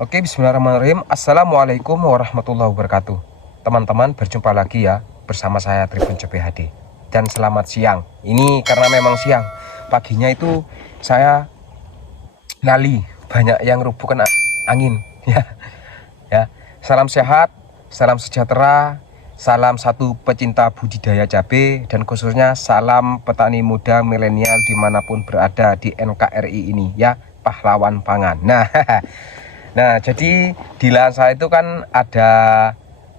Oke, bismillahirrahmanirrahim. Assalamualaikum warahmatullahi wabarakatuh. Teman-teman, berjumpa lagi ya bersama saya Tribun CPHD. Dan selamat siang. Ini karena memang siang. Paginya itu saya ngali banyak yang rubuh kena angin ya. Ya. Salam sehat, salam sejahtera, salam satu pecinta budidaya cabai, dan khususnya salam petani muda milenial dimanapun berada di NKRI ini ya, pahlawan pangan. Nah, jadi di lahan saya itu kan ada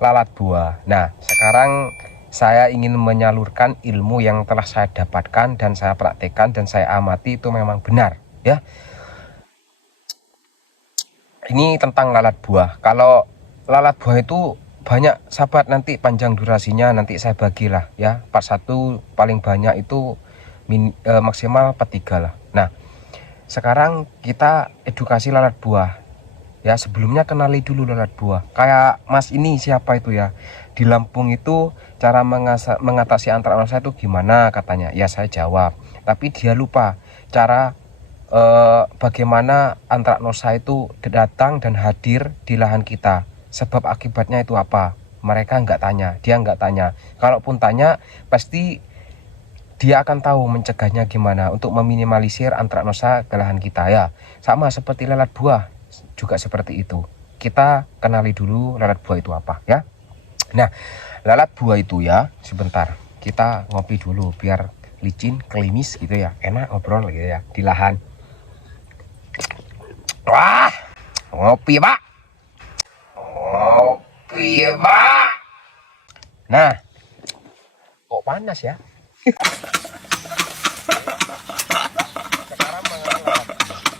lalat buah. Nah, sekarang saya ingin menyalurkan ilmu yang telah saya dapatkan dan saya praktekkan dan saya amati itu memang benar ya. Ini tentang lalat buah. Kalau lalat buah itu banyak sahabat, nanti panjang durasinya nanti saya bagilah ya. Part 1 paling banyak itu maksimal part 3 lah. Nah, sekarang kita edukasi lalat buah. Ya, sebelumnya kenali dulu lalat buah. Kayak Mas ini siapa itu ya? Di Lampung itu cara mengatasi antraknosa itu gimana katanya? Ya, saya jawab. Tapi dia lupa cara bagaimana antraknosa itu datang dan hadir di lahan kita. Sebab akibatnya itu apa? Mereka nggak tanya, dia nggak tanya. Kalaupun tanya, pasti dia akan tahu mencegahnya gimana untuk meminimalisir antraknosa ke lahan kita ya. Sama seperti lalat buah juga seperti itu. Kita kenali dulu lalat buah itu apa ya. Nah, lalat buah itu ya, sebentar kita ngopi dulu biar licin, klimis gitu ya, enak ngobrol gitu ya di lahan. Wah, ngopi pak, ngopi pak. Nah, kok panas ya.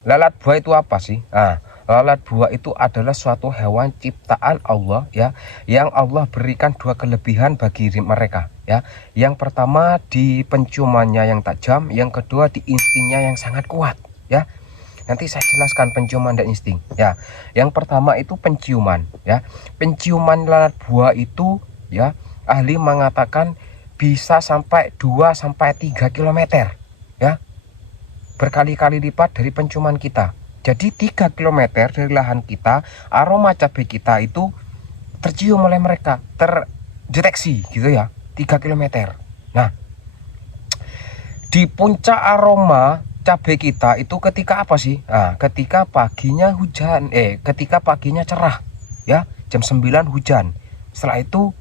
Lalat buah itu apa sih? Nah, lalat buah itu adalah suatu hewan ciptaan Allah ya, yang Allah berikan dua kelebihan bagi mereka ya. Yang pertama di penciumannya yang tajam, yang kedua di instingnya yang sangat kuat ya. Nanti saya jelaskan penciuman dan insting ya. Yang pertama itu penciuman ya. Penciuman lalat buah itu ya, ahli mengatakan bisa sampai 2 sampai 3 km ya. Berkali-kali lipat dari penciuman kita. Jadi 3 km dari lahan kita, aroma cabai kita itu tercium oleh mereka, terdeteksi gitu ya, 3 km. Nah, di puncak aroma cabai kita itu ketika apa sih? Nah, ketika paginya hujan, ketika paginya cerah ya, jam 9 hujan. Setelah itu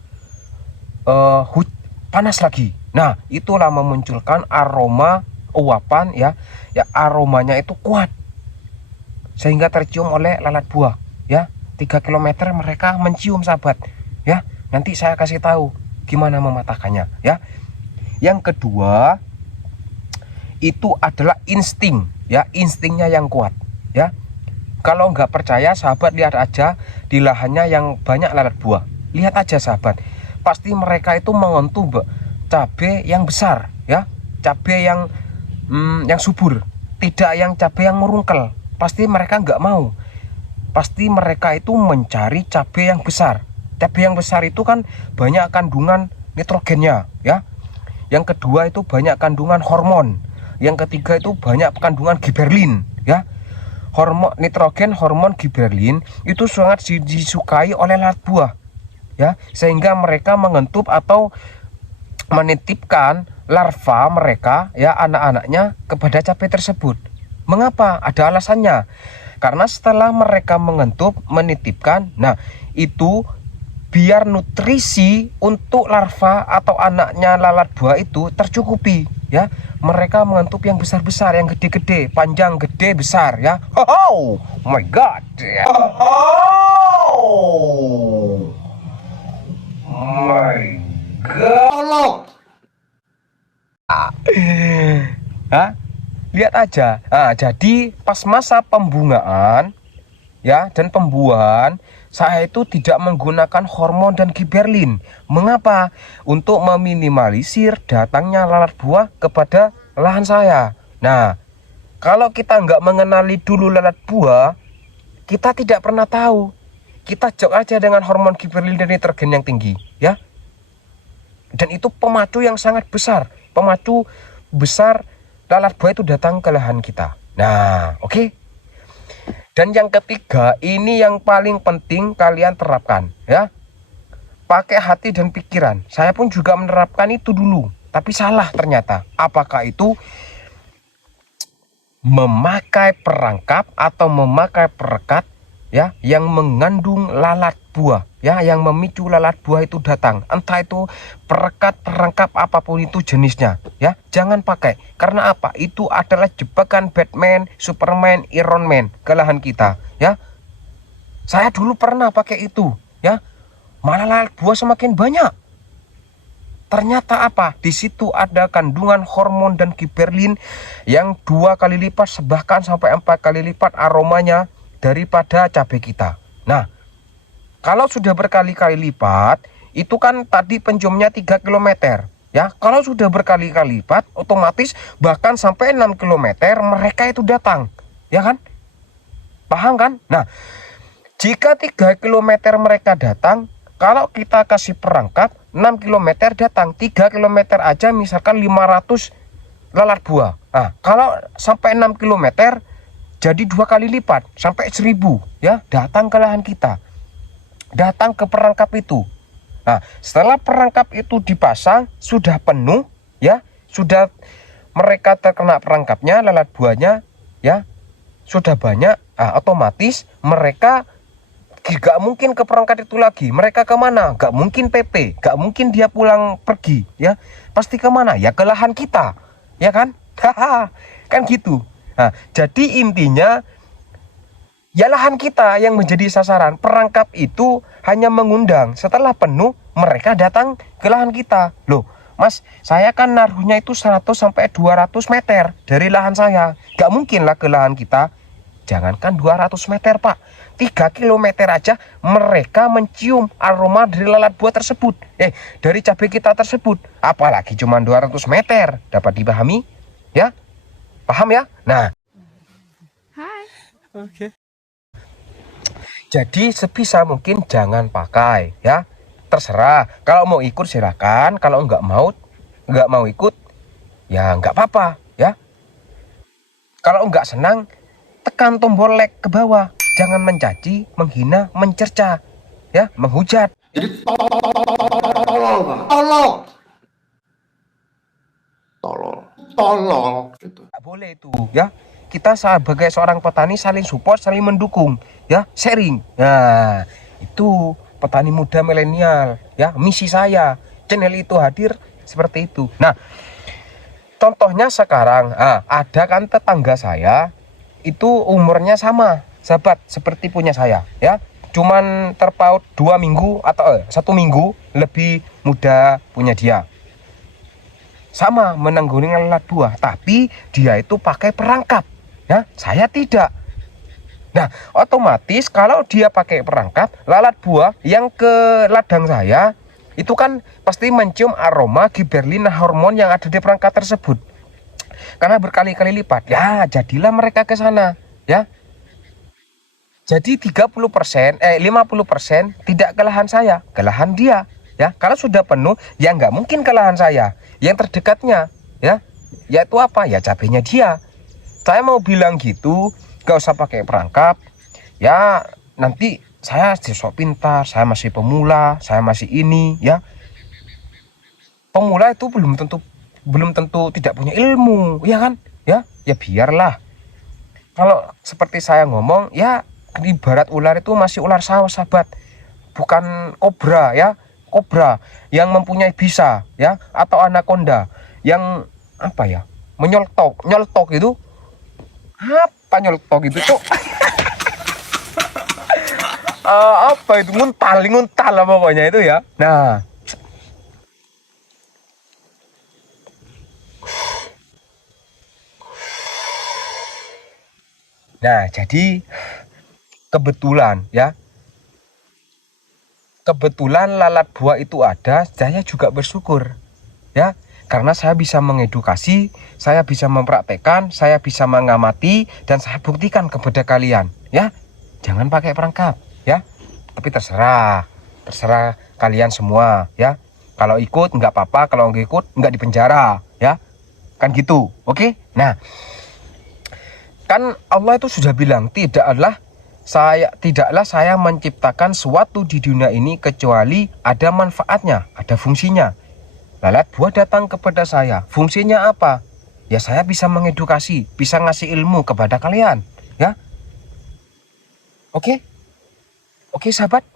panas lagi. Nah, itulah memunculkan aroma uapan ya, aromanya itu kuat sehingga tercium oleh lalat buah ya. 3 km mereka mencium sahabat ya. Nanti saya kasih tahu gimana mematahkannya ya. Yang kedua itu adalah insting ya, instingnya yang kuat ya. Kalau nggak percaya sahabat, lihat aja di lahannya yang banyak lalat buah, lihat aja sahabat, pasti mereka itu mengentu cabai yang besar ya, cabai yang subur, tidak yang cabai yang merungkel. Pasti mereka nggak mau, pasti mereka itu mencari cabai yang besar. Cabai yang besar itu kan banyak kandungan nitrogennya ya. Yang kedua itu banyak kandungan hormon. Yang ketiga itu banyak kandungan giberlin ya. Hormon nitrogen, hormon giberlin itu sangat disukai oleh lalat buah ya, sehingga mereka mengentup atau menitipkan larva mereka ya, anak-anaknya kepada cabai tersebut. Mengapa? Ada alasannya. Karena setelah mereka mengentup, menitipkan, nah itu biar nutrisi untuk larva atau anaknya lalat buah itu tercukupi ya. Mereka mengentup yang besar-besar, yang gede-gede, panjang, gede, besar ya. Oh my god ya. Oh my god. Hah? Lihat aja. Nah, jadi pas masa pembungaan ya dan pembuahan, saya itu tidak menggunakan hormon dan giberlin. Mengapa? Untuk meminimalisir datangnya lalat buah kepada lahan saya. Nah, kalau kita nggak mengenali dulu lalat buah, kita tidak pernah tahu. Kita jok aja dengan hormon giberlin dan nitrogen yang tinggi ya. Dan itu pemacu yang sangat besar, pemacu besar lalat buah itu datang ke lahan kita. Nah, oke. Dan yang ketiga, ini yang paling penting kalian terapkan ya. Pakai hati dan pikiran. Saya pun juga menerapkan itu dulu, tapi salah ternyata. Apakah itu memakai perangkap atau memakai perekat ya yang mengandung lalat buah ya, yang memicu lalat buah itu datang, entah itu perekat, perangkap, apapun itu jenisnya ya, jangan pakai. Karena apa? Itu adalah jebakan Batman, Superman, Iron Man ke lahan kita ya. Saya dulu pernah pakai itu ya, malah lalat buah semakin banyak. Ternyata apa? Di situ ada kandungan hormon dan giberlin yang 2 kali lipat, bahkan sampai 4 kali lipat aromanya daripada cabai kita. Nah, kalau sudah berkali-kali lipat, itu kan tadi penciumnya 3 km. Ya, kalau sudah berkali-kali lipat, otomatis bahkan sampai 6 km mereka itu datang. Ya kan? Paham kan? Nah, jika 3 km mereka datang, kalau kita kasih perangkap 6 km datang, 3 km aja misalkan 500 lalat buah. Nah, kalau sampai 6 km jadi 2 kali lipat, sampai 1000 ya, datang ke lahan kita. Datang ke perangkap itu. Nah, setelah perangkap itu dipasang, sudah penuh ya, sudah mereka terkena perangkapnya, lalat buahnya ya, sudah banyak. Nah, otomatis mereka gak mungkin ke perangkat itu lagi. Mereka kemana? Gak mungkin PP, gak mungkin dia pulang pergi ya. Pasti kemana? Ya ke lahan kita, ya kan? Kan gitu. Nah, jadi intinya ya lahan kita yang menjadi sasaran. Perangkap itu hanya mengundang. Setelah penuh mereka datang ke lahan kita. Loh Mas, saya kan naruhnya itu 100 sampai 200 meter dari lahan saya. Gak mungkin lah ke lahan kita. Jangankan 200 meter Pak, 3 km aja mereka mencium aroma dari lalat buah tersebut, dari cabai kita tersebut. Apalagi cuma 200 meter. Dapat dipahami? Ya? Paham ya? Nah, Hai. Oke. jadi sebisa mungkin jangan pakai ya. Terserah, kalau mau ikut silakan, kalau nggak mau ikut ya nggak apa-apa ya. Kalau nggak senang, tekan tombol like ke bawah. Jangan mencaci, menghina, mencerca, ya, menghujat. Jadi tolol gitu. Nggak boleh itu, ya. Kita sebagai seorang petani saling support, saling mendukung, ya, sharing. Nah, itu petani muda milenial, ya, misi saya. Channel itu hadir seperti itu. Nah, contohnya sekarang, ada kan tetangga saya itu umurnya sama, sahabat, seperti punya saya ya, cuman terpaut 2 minggu atau 1 minggu lebih muda punya dia, sama menangguni lalat buah, tapi dia itu pakai perangkap ya, saya tidak. Nah, otomatis kalau dia pakai perangkap, lalat buah yang ke ladang saya itu kan pasti mencium aroma giberlin, hormon yang ada di perangkap tersebut. Karena berkali-kali lipat, ya jadilah mereka ke sana ya. Jadi 50% 50% tidak ke lahan saya, ke lahan dia ya. Kalau sudah penuh ya nggak mungkin ke lahan saya, yang terdekatnya ya, yaitu apa ya, cabenya dia. Saya mau bilang gitu, gak usah pakai perangkap ya. Nanti saya sok pintar, saya masih pemula, saya masih ini ya. Pemula itu belum tentu tidak punya ilmu, ya kan? Ya biarlah. Kalau seperti saya ngomong, ya ibarat ular itu masih ular sawah, sahabat. Bukan kobra ya. Kobra yang mempunyai bisa ya, atau anaconda yang apa ya? Nyoltok itu. Apa nyoltok itu, Cuk? Apa itu, nguntal lah pokoknya itu ya. Nah, jadi kebetulan ya, kebetulan lalat buah itu ada, saya juga bersyukur ya, karena saya bisa mengedukasi, saya bisa mempraktekkan, saya bisa mengamati, dan saya buktikan kepada kalian ya. Jangan pakai perangkap ya, tapi terserah kalian semua ya. Kalau ikut nggak apa-apa, kalau nggak ikut nggak dipenjara ya, kan gitu. Oke. Nah, Kan Allah itu sudah bilang, tidaklah saya menciptakan sesuatu di dunia ini kecuali ada manfaatnya, ada fungsinya. Lalat buah datang kepada saya, fungsinya apa? Ya saya bisa mengedukasi, bisa ngasih ilmu kepada kalian, ya. Oke? Oke sahabat?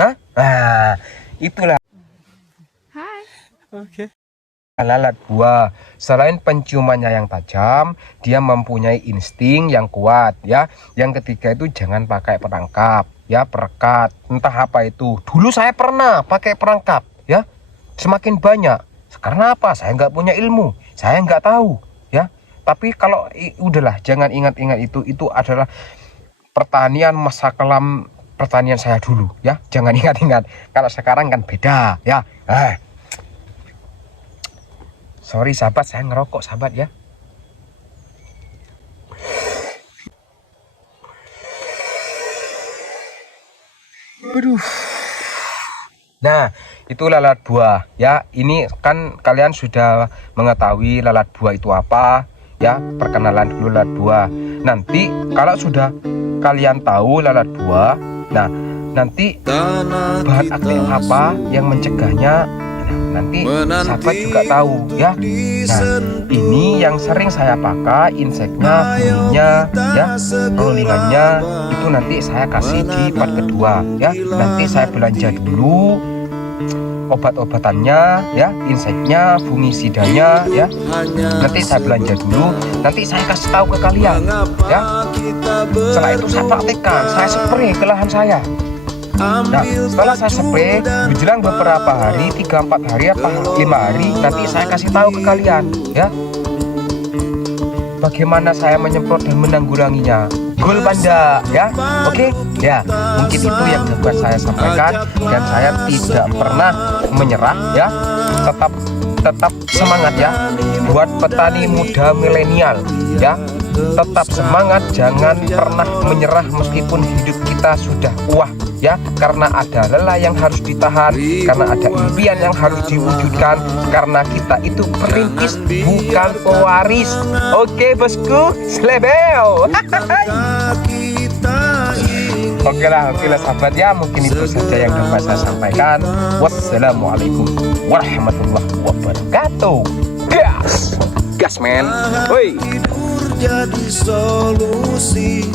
Hah? Nah, itulah Hi. lalat buah. Selain penciumannya yang tajam, dia mempunyai insting yang kuat, ya. Yang ketiga itu jangan pakai perangkap, ya, perekat, entah apa itu. Dulu saya pernah pakai perangkap, ya. Semakin banyak. Karena apa? Saya nggak punya ilmu, saya nggak tahu, ya. Tapi kalau udahlah, jangan ingat-ingat itu adalah pertanian masa kelam pertanian saya dulu, ya. Jangan ingat-ingat. Kalau sekarang kan beda, ya. Sorry sahabat, saya ngerokok sahabat, ya. Aduh. Nah, itu lalat buah, ya. Ini kan kalian sudah mengetahui lalat buah itu apa, ya. Perkenalan dulu lalat buah. Nanti kalau sudah kalian tahu lalat buah, nah nanti bahan aktif apa yang mencegahnya, nanti sahabat juga tahu, ya. Nah, ini yang sering saya pakai, inseknya, bunyinya, ya, rollingannya itu nanti saya kasih di part kedua, ya. Nanti saya belanja dulu obat-obatannya, ya, inseknya, fungisidanya, ya. Nanti saya belanja dulu, nanti saya kasih tahu ke kalian, ya. Setelah itu saya praktekkan, saya spray ke lahan saya. Nah, setelah saya spray, menjelang beberapa hari, 3-4 hari apa 5 hari, nanti saya kasih tahu ke kalian, ya, bagaimana saya menyemprot dan menanggulanginya. Gol panda, ya. Oke, ya. Mungkin itu yang dapat saya sampaikan, dan saya tidak pernah menyerah, ya. Tetap semangat, ya, buat petani muda milenial, ya. Tetap semangat, jangan pernah menyerah meskipun hidup kita sudah ya, karena ada lelah yang harus ditahan, karena ada impian yang harus diwujudkan, karena kita itu perintis bukan pewaris. Oke bosku, slebeo. Oke lah sahabat, ya, mungkin itu saja yang dapat saya sampaikan. Wassalamualaikum warahmatullahi wabarakatuh. Gas men, woi. Jadi solusi.